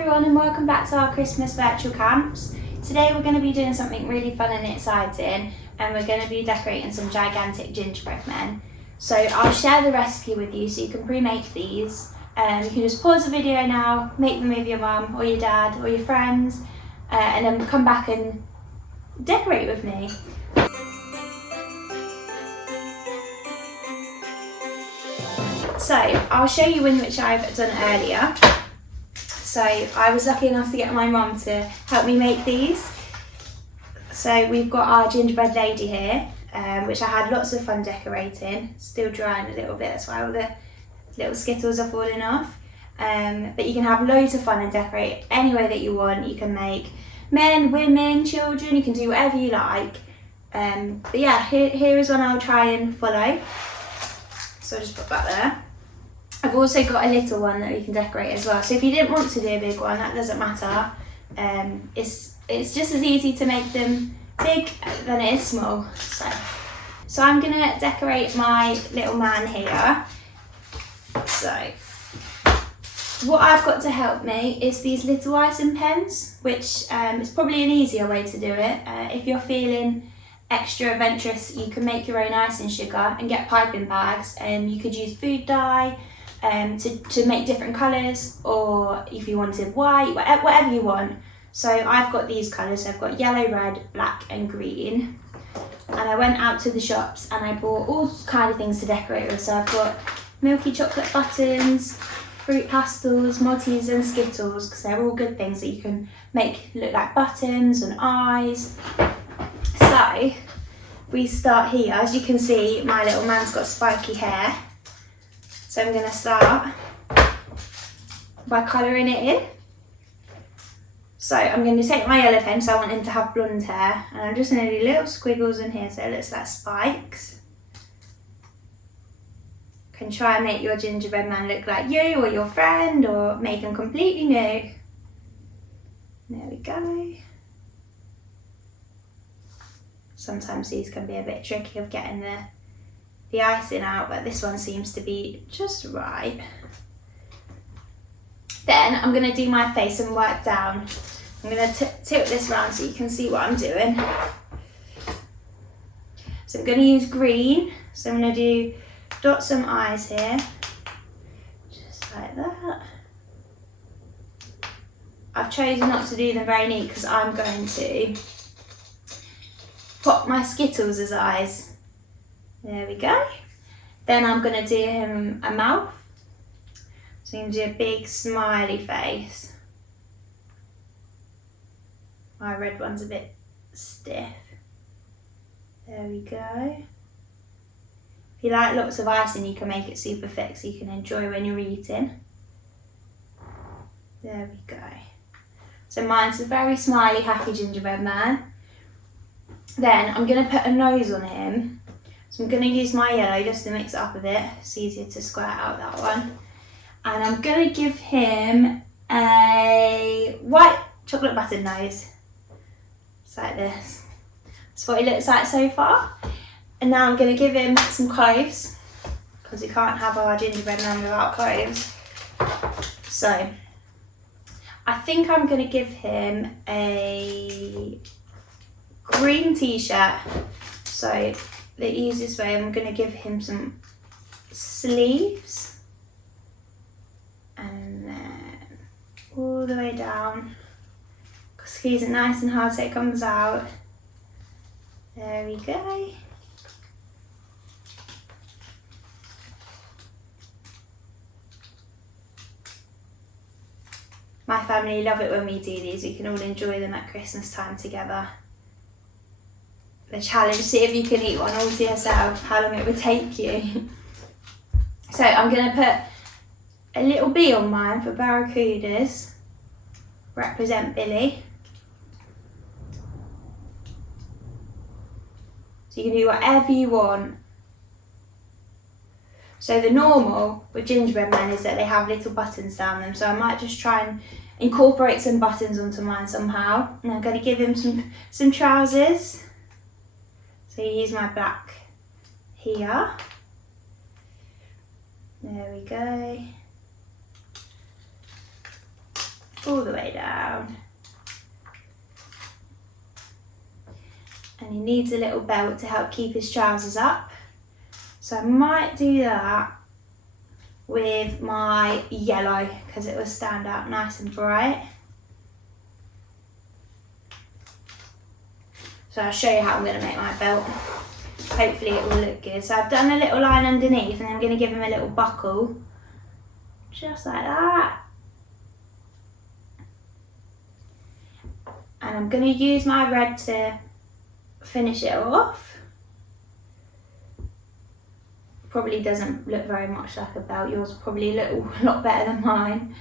everyone and welcome back to our Christmas virtual camps. Today we're going to be doing something really fun and exciting, and we're going to be decorating some gigantic gingerbread men. So I'll share the recipe with you so you can pre-make these. You can just pause the video now, make them with your mum or your dad or your friends, and then come back and decorate with me. So I'll show you one which I've done earlier. So I was lucky enough to get my mum to help me make these. So we've got our gingerbread lady here, which I had lots of fun decorating. Still drying a little bit, that's why all the little skittles are falling off. But you can have loads of fun and decorate any way that you want. You can make men, women, children, you can do whatever you like. But yeah, here is one I'll try and follow. So I'll just put that there. I've also got a little one that we can decorate as well. So if you didn't want to do a big one, that doesn't matter. It's just as easy to make them big than it is small. So I'm gonna decorate my little man here. So what I've got to help me is these little icing pens, which is probably an easier way to do it. If you're feeling extra adventurous, you can make your own icing sugar and get piping bags, and you could use food dye to make different colours, or if you wanted white, whatever you want. So I've got these colours, so I've got yellow, red, black and green. And I went out to the shops and I bought all kind of things to decorate with. So I've got milky chocolate buttons, fruit pastels, Maltesers and Skittles, because they're all good things that you can make look like buttons and eyes. So we start here. As you can see, my little man's got spiky hair. So I'm going to start by colouring it in. So I'm going to take my yellow pen, so I want him to have blonde hair, and I'm just going to do little squiggles in here so it looks like spikes. You can try and make your gingerbread man look like you or your friend, or make him completely new. There we go. Sometimes these can be a bit tricky of getting the icing out, but this one seems to be just right. Then I'm going to do my face and work down. I'm going to tilt this round so you can see what I'm doing. So I'm going to use green. So I'm going to dot some eyes here, just like that. I've chosen not to do them very neat because I'm going to pop my Skittles as eyes. There we go. Then I'm going to do him a mouth. So I'm going to do a big smiley face. My red one's a bit stiff. There we go. If you like lots of icing, you can make it super thick so you can enjoy when you're eating. There we go. So mine's a very smiley, happy gingerbread man. Then I'm going to put a nose on him. So I'm going to use my yellow just to mix it up a bit. It's easier to squirt out that one. And I'm going to give him a white chocolate button nose. Just like this. That's what he looks like so far. And now I'm going to give him some cloves, because we can't have our gingerbread man without cloves. So I think I'm going to give him a green t-shirt. So the easiest way, I'm going to give him some sleeves, and then all the way down, squeeze it nice and hard so it comes out. There we go. My family love it when we do these. We can all enjoy them at Christmas time together. The challenge, see if you can eat one all to yourself, how long it would take you. So I'm going to put a little bee on mine for barracudas, represent Billy. So you can do whatever you want. So the normal with gingerbread men is that they have little buttons down them, so I might just try and incorporate some buttons onto mine somehow. And I'm going to give him some trousers. So you use my black here. There we go. all the way down. And he needs a little belt to help keep his trousers up. So I might do that with my yellow because it will stand out nice and bright. So I'll show you how I'm going to make my belt. Hopefully it will look good. So I've done a little line underneath and I'm going to give him a little buckle. Just like that. And I'm going to use my red to finish it off. Probably doesn't look very much like a belt. Yours probably a lot better than mine.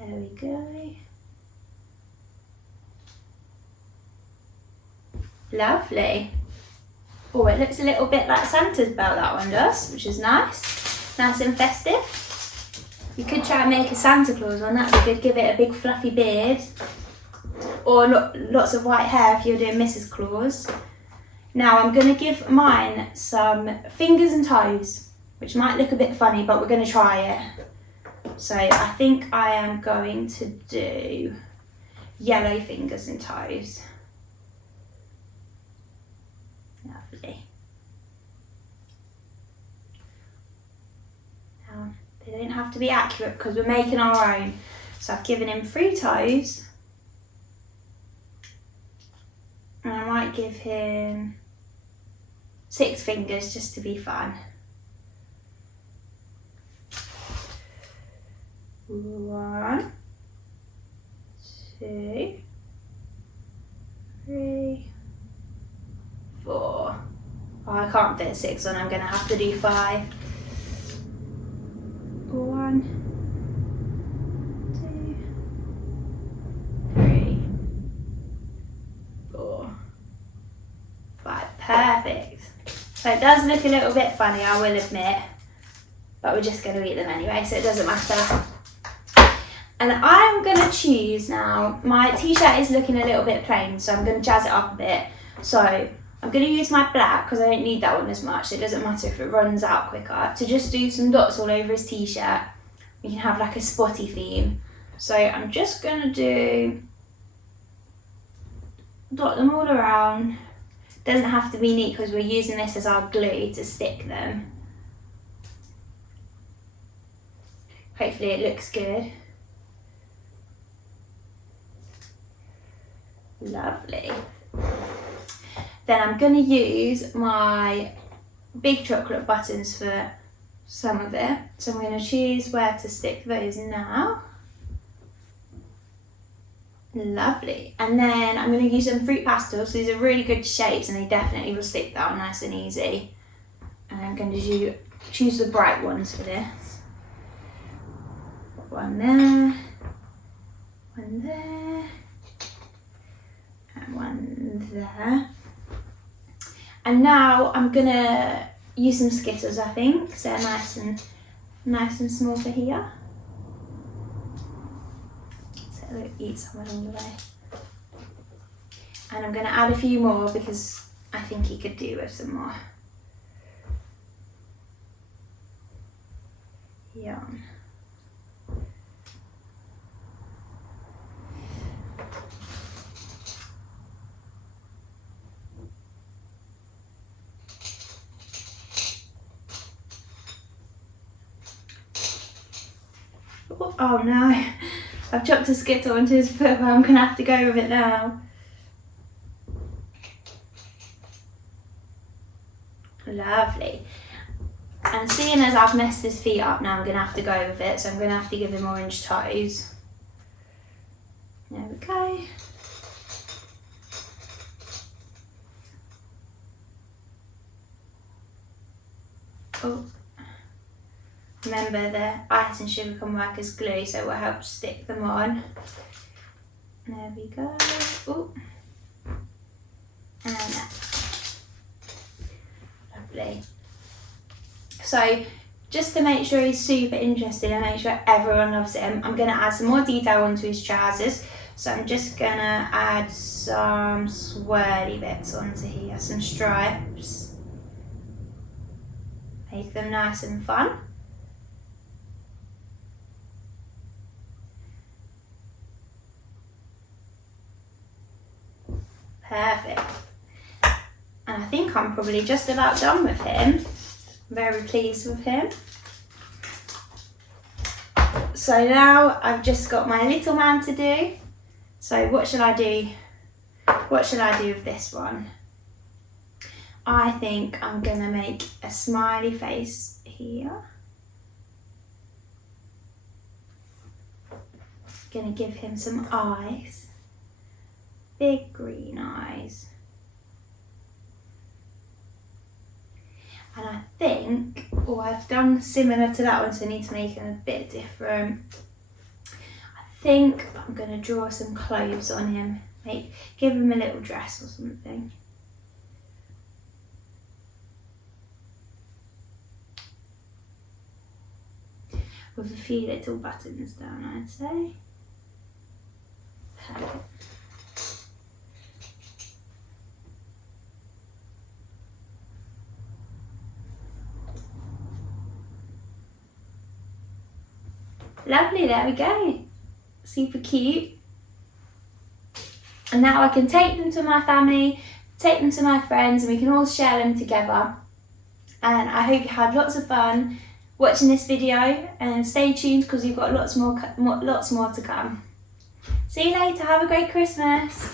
There we go. Lovely. Oh, it looks a little bit like Santa's belt, that one does, which is nice. Nice and festive. You could try and make a Santa Claus one, that would be good. Give it a big fluffy beard. Or lots of white hair if you're doing Mrs. Claus. Now I'm going to give mine some fingers and toes, which might look a bit funny, but we're going to try it. So I think I am going to do yellow fingers and toes. Lovely. Now, they don't have to be accurate because we're making our own. So I've given him 3 toes. And I might give him 6 fingers just to be fun. 1, 2, 3, 4. Oh, I can't fit 6 on, I'm going to have to do 5. 1, 2, 3, 4, 5. Perfect. So it does look a little bit funny, I will admit, but we're just going to eat them anyway, so it doesn't matter. And I'm going to choose now, my t-shirt is looking a little bit plain, so I'm going to jazz it up a bit. So I'm going to use my black, because I don't need that one as much, so it doesn't matter if it runs out quicker, to just do some dots all over his t-shirt. We can have like a spotty theme. So I'm just going to dot them all around. Doesn't have to be neat because we're using this as our glue to stick them. Hopefully it looks good. Lovely. Then I'm going to use my big chocolate buttons for some of it. So I'm going to choose where to stick those now. Lovely. And then I'm going to use some fruit pastels. These are really good shapes and they definitely will stick down nice and easy. And I'm going to choose the bright ones for this. One there, one there, and one there. And now I'm going to use some Skittles, I think. So they're nice and small for here. So eat some along the way. And I'm going to add a few more because I think he could do with some more. Yum. Oh no, I've chopped a Skittle onto his foot, but I'm going to have to go with it now. Lovely. And seeing as I've messed his feet up now, I'm going to have to go with it, so I'm going to have to give him orange toes. There we go. Oh. Remember, the ice and sugar can work as glue, so it will help stick them on. There we go. Ooh. And lovely. So, just to make sure he's super interested and make sure everyone loves him, I'm going to add some more detail onto his trousers. So I'm just going to add some swirly bits onto here, some stripes. Make them nice and fun. Perfect. And I think I'm probably just about done with him. Very pleased with him. So now I've just got my little man to do. So what should I do? What should I do with this one? I think I'm gonna make a smiley face here. Gonna give him some eyes. Big green eyes. And I think, I've done similar to that one, so I need to make it a bit different. I think I'm gonna draw some clothes on him. Give him a little dress or something. With a few little buttons down, I'd say. Perfect. Lovely, there we go. Super cute. And now I can take them to my family, take them to my friends, and we can all share them together. And I hope you had lots of fun watching this video, and stay tuned because we've got lots more to come. See you later, have a great Christmas.